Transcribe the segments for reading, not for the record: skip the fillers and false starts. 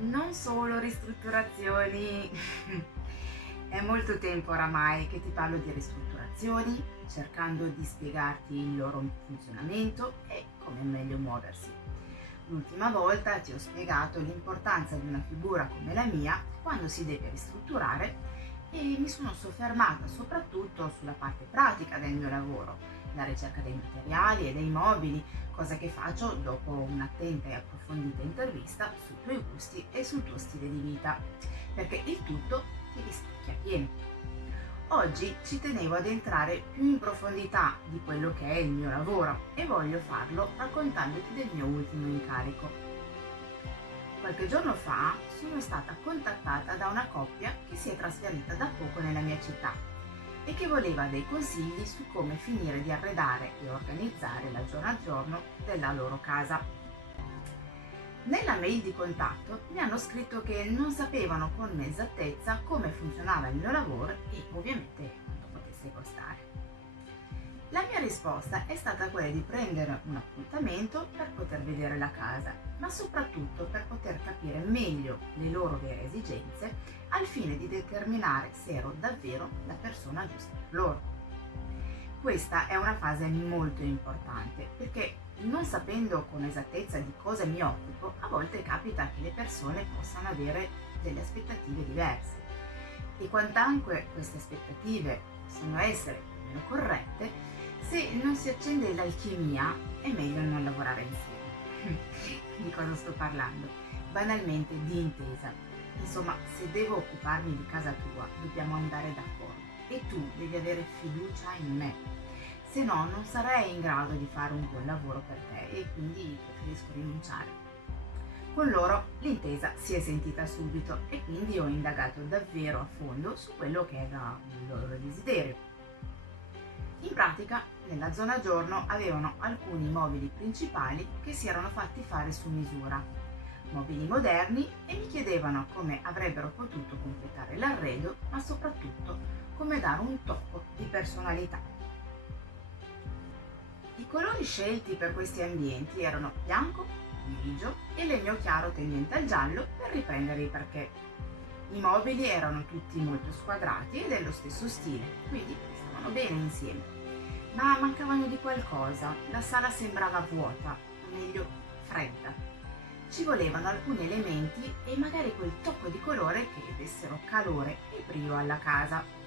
Non solo ristrutturazioni. È molto tempo oramai che ti parlo di ristrutturazioni, cercando di spiegarti il loro funzionamento e come meglio muoversi. L'ultima volta ti ho spiegato l'importanza di una figura come la mia quando si deve ristrutturare e mi sono soffermata soprattutto sulla parte pratica del mio lavoro, la ricerca dei materiali e dei mobili, cosa che faccio dopo un'attenta e approfondita intervista sui tuoi gusti e sul tuo stile di vita, perché il tutto ti rispecchia pieno. Oggi ci tenevo ad entrare più in profondità di quello che è il mio lavoro e voglio farlo raccontandoti del mio ultimo incarico. Qualche giorno fa sono stata contattata da una coppia che si è trasferita da poco nella mia città e che voleva dei consigli su come finire di arredare e organizzare la giorno a giorno della loro casa. Nella mail di contatto mi hanno scritto che non sapevano con esattezza come funzionava il mio lavoro e ovviamente quanto potesse costare. La mia risposta è stata quella di prendere un appuntamento per poter vedere la casa, ma soprattutto per poter capire meglio le loro vere esigenze al fine di determinare se ero davvero la persona giusta per loro. Questa è una fase molto importante perché non sapendo con esattezza di cosa mi occupo, a volte capita che le persone possano avere delle aspettative diverse e quantunque queste aspettative possono essere più o meno corrette, se non si accende l'alchimia è meglio non lavorare insieme. Di cosa sto parlando? Banalmente di intesa. Insomma, se devo occuparmi di casa tua, dobbiamo andare d'accordo e tu devi avere fiducia in me, se no non sarei in grado di fare un buon lavoro per te e quindi preferisco rinunciare. Con loro l'intesa si è sentita subito e quindi ho indagato davvero a fondo su quello che era il loro desiderio. In pratica, nella zona giorno avevano alcuni mobili principali che si erano fatti fare su misura, mobili moderni, e mi chiedevano come avrebbero potuto completare l'arredo, ma soprattutto come dare un tocco di personalità. I colori scelti per questi ambienti erano bianco, grigio e legno chiaro tendente al giallo per riprendere il parquet. I mobili erano tutti molto squadrati e dello stesso stile, quindi stavano bene insieme. Ma mancavano di qualcosa, la sala sembrava vuota, o meglio fredda. Ci volevano alcuni elementi e magari quel tocco di colore che dessero calore e brio alla casa.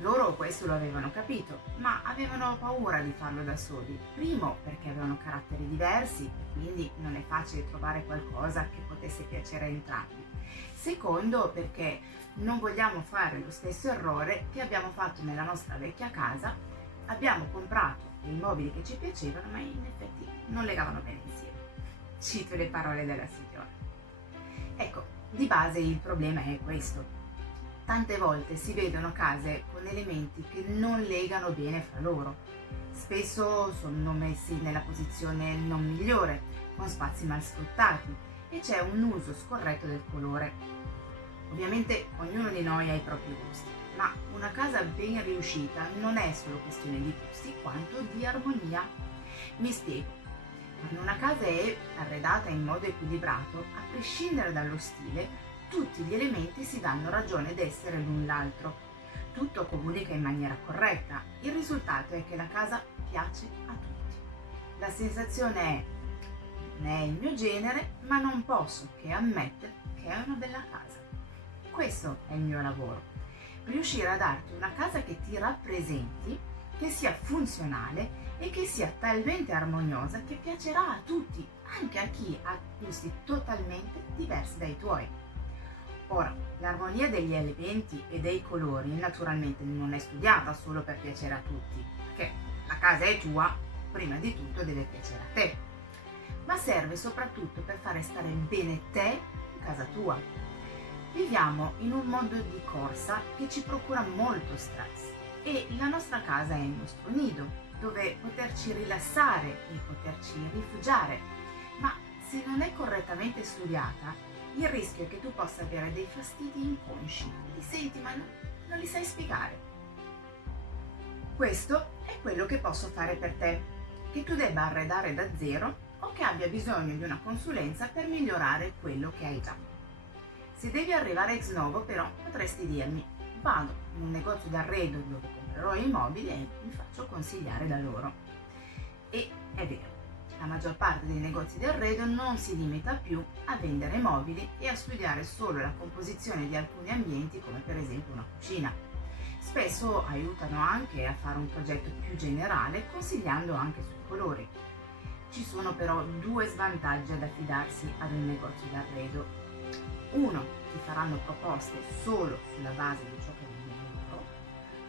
Loro questo lo avevano capito, ma avevano paura di farlo da soli. Primo perché avevano caratteri diversi e quindi non è facile trovare qualcosa che potesse piacere a entrambi. Secondo perché non vogliamo fare lo stesso errore che abbiamo fatto nella nostra vecchia casa. Abbiamo comprato dei mobili che ci piacevano, ma in effetti non legavano bene insieme. Cito le parole della signora. Ecco, di base il problema è questo. Tante volte si vedono case con elementi che non legano bene fra loro. Spesso sono messi nella posizione non migliore, con spazi mal sfruttati, e c'è un uso scorretto del colore. Ovviamente ognuno di noi ha i propri gusti, ma una casa ben riuscita non è solo questione di gusti quanto di armonia. Mi spiego. Quando una casa è arredata in modo equilibrato, a prescindere dallo stile, tutti gli elementi si danno ragione d'essere l'un l'altro. Tutto comunica in maniera corretta. Il risultato è che la casa piace a tutti. La sensazione è: non è il mio genere, ma non posso che ammettere che è una bella casa. Questo è il mio lavoro. Riuscire a darti una casa che ti rappresenti, che sia funzionale e che sia talmente armoniosa che piacerà a tutti, anche a chi ha gusti totalmente diversi dai tuoi. Ora, l'armonia degli elementi e dei colori naturalmente non è studiata solo per piacere a tutti, perché la casa è tua, prima di tutto deve piacere a te, ma serve soprattutto per fare stare bene te in casa tua. Viviamo in un mondo di corsa che ci procura molto stress e la nostra casa è il nostro nido, dove poterci rilassare e poterci rifugiare, ma se non è correttamente studiata, il rischio è che tu possa avere dei fastidi inconsci e ti senti ma non li sai spiegare. Questo è quello che posso fare per te, che tu debba arredare da zero o che abbia bisogno di una consulenza per migliorare quello che hai già. Se devi arrivare ex novo, però, potresti dirmi: vado in un negozio d'arredo dove comprerò i mobili e mi faccio consigliare da loro. E è vero, la maggior parte dei negozi di arredo non si limita più a vendere mobili e a studiare solo la composizione di alcuni ambienti, come per esempio una cucina. Spesso aiutano anche a fare un progetto più generale, consigliando anche sui colori. Ci sono però due svantaggi ad affidarsi ad un negozio d'arredo. Uno, ti faranno proposte solo sulla base di ciò che vendono loro.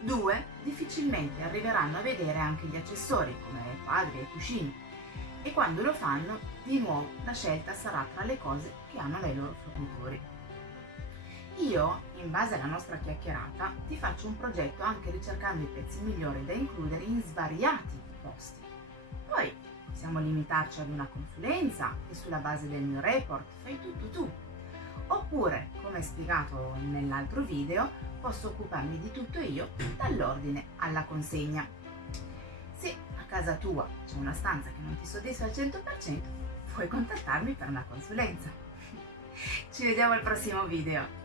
Due, difficilmente arriveranno a vedere anche gli accessori come quadri e cuscini. E quando lo fanno, di nuovo la scelta sarà tra le cose che hanno dai loro fornitori. Io, in base alla nostra chiacchierata, ti faccio un progetto anche ricercando i pezzi migliori da includere in svariati posti. Poi possiamo limitarci ad una consulenza e sulla base del mio report fai tutto tu. Oppure, come spiegato nell'altro video, posso occuparmi di tutto io dall'ordine alla consegna. Se a casa tua c'è una stanza che non ti soddisfa al 100%, puoi contattarmi per una consulenza. Ci vediamo al prossimo video!